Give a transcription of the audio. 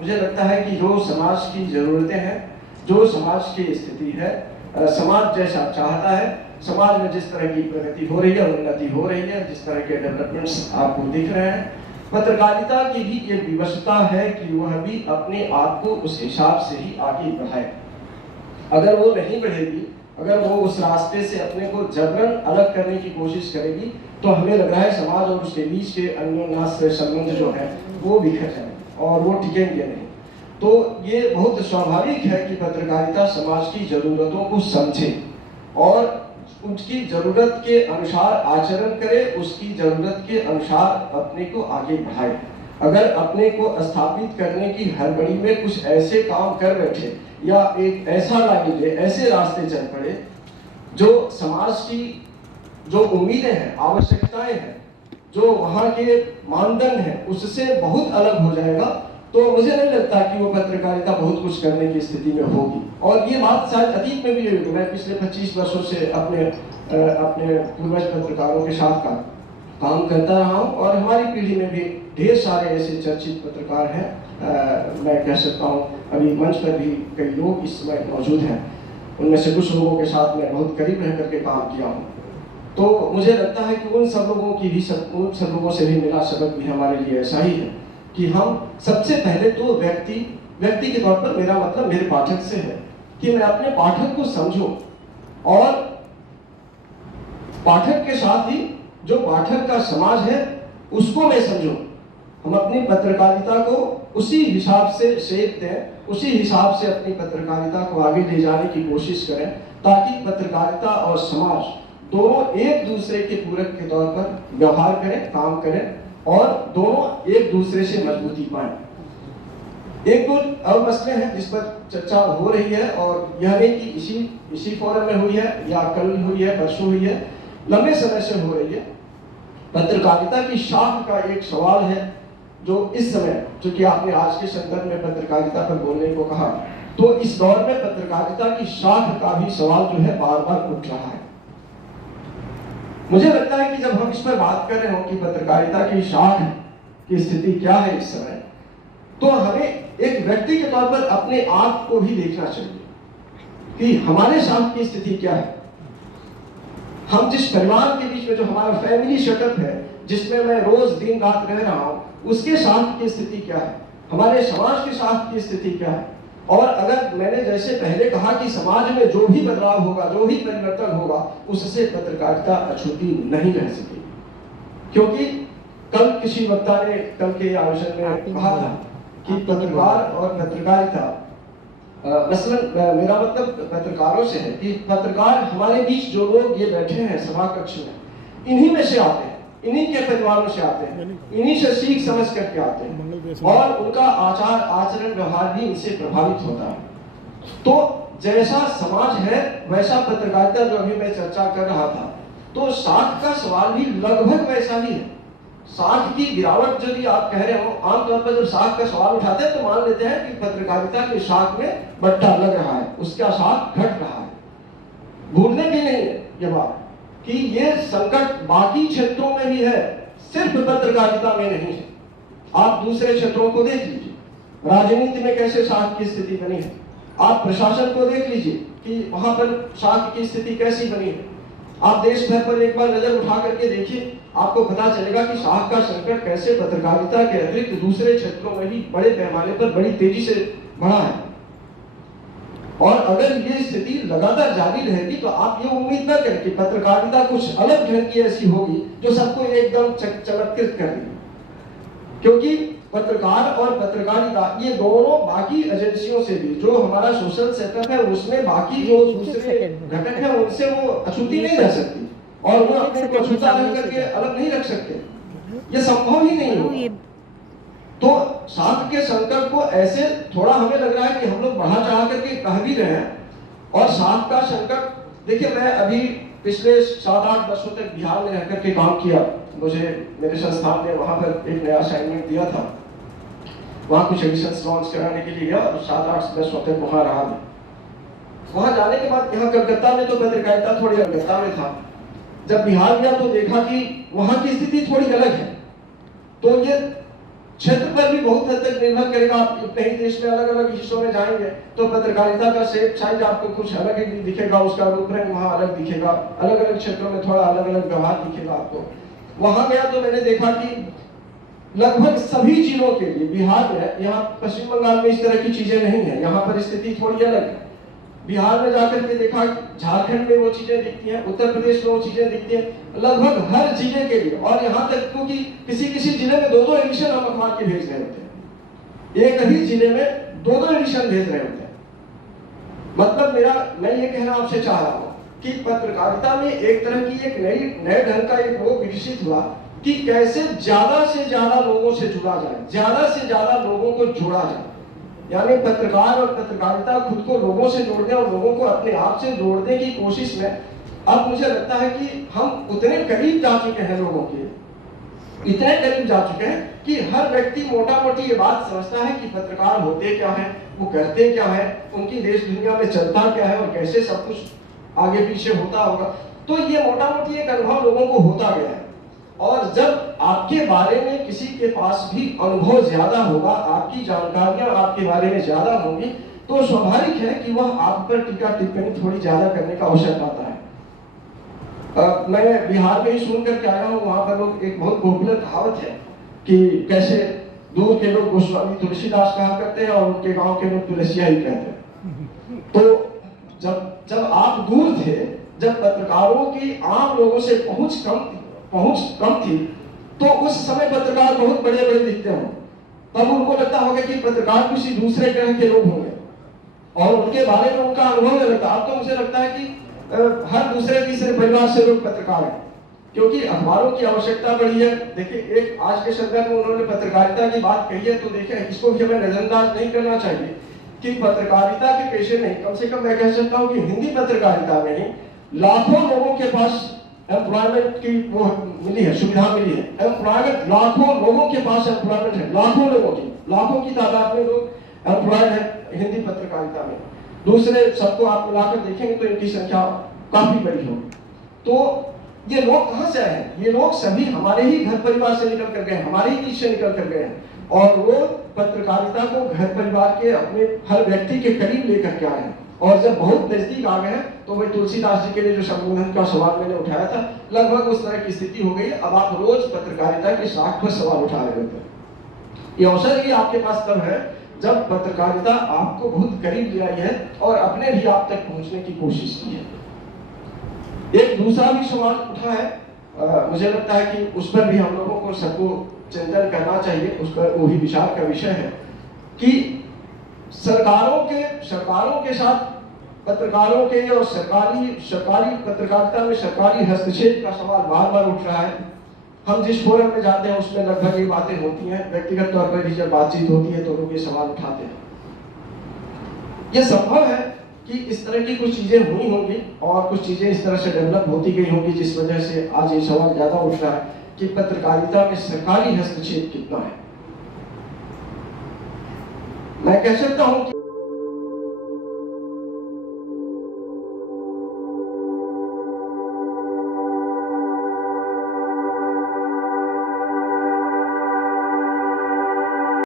मुझे लगता है कि जो समाज की ज़रूरतें हैं, जो समाज की स्थिति है, समाज जैसा चाहता है, समाज में जिस तरह की प्रगति हो रही है, उन्नति हो रही है, जिस तरह के डेवलपमेंट्स आपको दिख रहे हैं, पत्रकारिता की भी ये विवशता है कि वह भी अपने आप को उस हिसाब से ही आगे बढ़ाए। अगर वो नहीं बढ़ेगी, अगर वो उस रास्ते से अपने को जबरन अलग करने की कोशिश करेगी, तो हमें लग रहा है समाज और उसके बीच के अन्योन्यास संबंध जो है वो बिखर जाएंगे और वो टिकेंगे नहीं। तो ये बहुत स्वाभाविक है कि पत्रकारिता समाज की जरूरतों को समझे और उसकी जरूरत के अनुसार आचरण करे, उसकी जरूरत के अनुसार अपने को आगे बढ़ाए। अगर अपने को स्थापित करने की हड़बड़ी में कुछ ऐसे काम कर बैठे या एक ऐसा लाइन ले, ऐसे रास्ते चल पड़े जो समाज की जो उम्मीदें हैं, आवश्यकताएं हैं, जो वहाँ के मानदंड हैं, उससे बहुत अलग हो जाएगा, तो मुझे नहीं लगता कि वो पत्रकारिता बहुत कुछ करने की स्थिति में होगी। और ये बात शायद अतीत में भी हुई थी। मैं पिछले 25 वर्षों से अपने पूर्वज पत्रकारों के साथ काम करता रहा हूँ और हमारी पीढ़ी में भी ढेर सारे ऐसे चर्चित पत्रकार हैं। मैं कह सकता हूँ अभी मंच पर भी कई लोग इस समय मौजूद हैं, उनमें से कुछ लोगों के साथ मैं बहुत करीब रह करके काम किया हूँ। तो मुझे लगता है कि उन सब लोगों से भी मिला सबक भी हमारे लिए ऐसा ही है कि हम सबसे पहले तो व्यक्ति के तौर पर, मेरा मतलब मेरे पाठक से है कि मैं अपने पाठक को समझूं और पाठक के साथ ही जो पाठक का समाज है उसको मैं समझूं। हम अपनी पत्रकारिता को उसी हिसाब से शेप दें, उसी हिसाब से अपनी पत्रकारिता को आगे ले जाने की कोशिश करें, ताकि पत्रकारिता और समाज दोनों एक दूसरे के पूरक के तौर पर व्यवहार करें, काम करें और दोनों एक दूसरे से मजबूती पाएं। एक दो और मसले हैं जिस पर चर्चा हो रही है और यह नहीं कि इसी फोरम में हुई है या कल हुई है, परसों हुई है, लंबे समय से हो रही है। पत्रकारिता की शाख का एक सवाल है जो इस समय, चूंकि आपने आज के संदर्भ में पत्रकारिता पर बोलने को कहा, तो इस दौर में पत्रकारिता की शाख का भी सवाल जो है बार बार उठ रहा है। मुझे लगता है कि जब हम इस पर बात कर रहे हो कि पत्रकारिता की शाख की स्थिति क्या है इस समय, तो हमें एक व्यक्ति के तौर पर अपने आप को भी देखना चाहिए कि हमारे शाख की स्थिति क्या है। हम जिस परिवार के बीच में, जो हमारा फैमिली सेटअप है, जिसमें मैं रोज दिन रात रह रहा हूं, उसके शाख की स्थिति क्या है, हमारे समाज के शाख की स्थिति क्या है। और अगर मैंने जैसे पहले कहा कि समाज में जो भी बदलाव होगा, जो भी परिवर्तन होगा, उससे पत्रकारिता अछूती नहीं रह सकेगी। क्योंकि कल किसी वक्ता ने कल के आयोजन में कहा था कि पत्रकार और पत्रकारिता, मसलन मेरा मतलब पत्रकारों से है कि पत्रकार हमारे बीच जो लोग ये बैठे हैं सभा कक्ष में, इन्हीं में से आते हैं, इन्हीं के परिवारों से आते हैं, इन्हीं से सीख समझ करके आते हैं और उनका आचार आचरण व्यवहार भी इनसे प्रभावित होता है। तो जैसा समाज है वैसा पत्रकारिता, जो अभी मैं चर्चा कर रहा था, तो शाख का सवाल भी लगभग वैसा ही है। शाख की गिरावट यदि आप कह रहे हो, आमतौर पर जब शाख का सवाल उठाते हैं तो मान लेते हैं कि पत्रकारिता के शाख में बट्टा लग रहा है, उसका शाख घट रहा है। भूलने की नहीं है ये बात कि ये संकट बाकी क्षेत्रों में भी है, सिर्फ पत्रकारिता में नहीं है। आप दूसरे क्षेत्रों को देख लीजिए, राजनीति में कैसे शाख की स्थिति बनी है, आप प्रशासन को देख लीजिए कि वहां पर शाख की स्थिति कैसी बनी है, आप देश भर पर एक बार नजर उठा करके देखिए, आपको पता चलेगा कि शाख का संकट कैसे पत्रकारिता के अतिरिक्त दूसरे क्षेत्रों में भी बड़े पैमाने पर बड़ी तेजी से बढ़ा है। और अगर ये स्थिति लगातार जारी रहेगी तो आप ये उम्मीद न करें कि पत्रकारिता कुछ अलग ढंग की ऐसी होगी जो सबको एकदम चमत्कृत कर देगी। क्योंकि पत्रकार और पत्रकारिता ये दोनों बाकी एजेंसियों से भी, जो हमारा सोशल सेटअप है उसमें बाकी जो दूसरे घटक है उनसे वो अछूती नहीं रह सकती और वो अपने को अछूता रह करके अलग नहीं रख सकते, ये संभव ही नहीं होगा। तो शाख के संकट को ऐसे थोड़ा हमें लग रहा है कि हम लोग बढ़ा चढ़ा करके कह भी रहे हैं। और शाख का संकट देखिए, मैं अभी पिछले 7-8 वर्षों तक बिहार में रह करके काम किया। मुझे मेरे संस्थान ने वहां पर एक नया असाइनमेंट दिया था, वहां कुछ एडिशंस लॉन्च कराने के लिए गया और 7-8 वर्षों तक वहां रहा। वहां जाने के बाद यहाँ कलकत्ता में तो पत्रकारिता थोड़ी अलगता में था, जब बिहार गया तो देखा कि वहां की स्थिति थोड़ी अलग है। तो ये क्षेत्र पर भी बहुत हद तक निर्भर करेगा। आप कहीं देश में अलग अलग हिस्सों में जाएंगे तो पत्रकारिता का शेप साइज आपको कुछ अलग ही दिखेगा, उसका रूप रंग वहाँ अलग दिखेगा, अलग अलग क्षेत्रों में थोड़ा अलग अलग व्यवहार दिखेगा आपको। वहां गया तो मैंने देखा कि लगभग सभी जिलों के लिए, बिहार में, यहाँ पश्चिम बंगाल में इस तरह की चीजें नहीं है, यहाँ पर स्थिति थोड़ी अलग है। बिहार में जाकर के देखा, झारखंड में वो चीजें दिखती हैं, उत्तर प्रदेश में वो चीजें दिखती हैं, लगभग हर जिले के लिए। और यहाँ तक क्योंकि किसी किसी जिले में 2-2 एडिशन हम अखबार के भेज रहे होते हैं, एक ही जिले में 2-2 एडिशन भेज रहे होते हैं। मतलब मैं ये कहना आपसे चाह रहा हूँ कि पत्रकारिता में एक तरह की एक नए ढंग का एक वो विकसित हुआ कि कैसे ज्यादा से ज्यादा लोगों से जुड़ा जाए, ज्यादा से ज्यादा लोगों को जोड़ा जाए। यानी पत्रकार और पत्रकारिता खुद को लोगों से जोड़ने और लोगों को अपने आप से जोड़ने की कोशिश में अब मुझे लगता है कि हम उतने करीब जा चुके हैं, लोगों के इतने करीब जा चुके हैं कि हर व्यक्ति मोटा मोटी ये बात समझता है कि पत्रकार होते क्या है, वो करते क्या है, उनकी देश दुनिया में चलता क्या है और कैसे सब कुछ आगे पीछे होता होगा। तो ये मोटा मोटी एक अनुभव लोगों को होता गया है। और जब आपके बारे में किसी के पास भी अनुभव ज्यादा होगा, आपकी जानकारियां आपके बारे में ज्यादा होंगी, तो स्वाभाविक है कि वह आप पर टीका टिप्पणी थोड़ी ज्यादा करने का अवसर पाता है। मैं बिहार में ही सुन करके आया हूँ, वहां पर लोग एक बहुत पॉपुलर कहावत है कि कैसे दूर के लोग गोस्वामी तुलसीदास कहा करते हैं और उनके गांव के लोग तुलसिया ही कहते हैं। तो जब आप दूर थे, जब पत्रकारों की आम लोगों से पहुंच कम थी, तो उस समय पत्रकार बहुत बड़े बड़े दिखते हों। तब उनको लगता होगा कि पत्रकार किसी दूसरे ग्रह के लोग होंगे और उनके बारे में उनका अनुभव नहीं लगता। अब तो मुझे लगता है कि हर दूसरे तीसरे परिवार से लोग पत्रकार हैं, क्योंकि अखबारों की आवश्यकता बढ़ी है। देखिए, एक आज के संदर्भ में उन्होंने पत्रकारिता की बात कही है, तो देखिए इसको भी हमें नजरअंदाज नहीं करना चाहिए कि पत्रकारिता के पेशे में, कम से कम मैं कह सकता हूँ कि हिंदी पत्रकारिता में ही लाखों लोगों के पास एम्प्लॉयमेंट की वो मिली है, सुविधा मिली है। एम्प्लॉयमेंट, लाखों लोगों के पास एम्प्लॉयमेंट है, लाखों की तादाद में लोग एम्प्लॉयड है हिंदी पत्रकारिता में। दूसरे सबको आप मिलाकर देखेंगे तो इनकी संख्या काफी बड़ी होगी। तो ये लोग कहाँ से आए हैं? ये लोग सभी हमारे ही घर परिवार से निकल कर गए, हमारे ही बीच से निकल कर गए हैं, और वो पत्रकारिता को घर परिवार के अपने हर व्यक्ति के करीब लेकर के आए हैं। और जब बहुत नजदीक आ गए हैं तो वही तुलसीदास जी के लिए जो संबोधन का सवाल मैंने उठाया था, लगभग उस तरह की स्थिति हो गई। अब आप रोज पत्रकारिता के साख पर सवाल उठा रहे होते हैं। ये अवसर ही आपके पास तब है जब पत्रकारिता आपको बहुत करीब ले आई है और अपने भी आप तक पहुंचने की कोशिश की है। एक दूसरा भी सवाल उठा है, मुझे लगता है कि उस पर भी हम लोगों को सबको चिंतन करना चाहिए। उस पर वो भी विचार का विषय है कि सरकारों के साथ पत्रकारों के और सरकारी पत्रकारिता में सरकारी हस्तक्षेप का सवाल बार बार उठ रहा है। हम जिस फोरम में जाते हैं उसमें लगभग ये बातें होती हैं, व्यक्तिगत तौर पर भी जब बातचीत होती है तो लोग ये सवाल उठाते हैं। ये संभव है कि इस तरह की कुछ चीजें हुई होंगी और कुछ चीजें इस तरह से डेवलप होती गई होंगी, जिस वजह से आज ये सवाल ज्यादा उठ रहा है कि पत्रकारिता में सरकारी हस्तक्षेप कितना है। मैं कह सकता हूं कि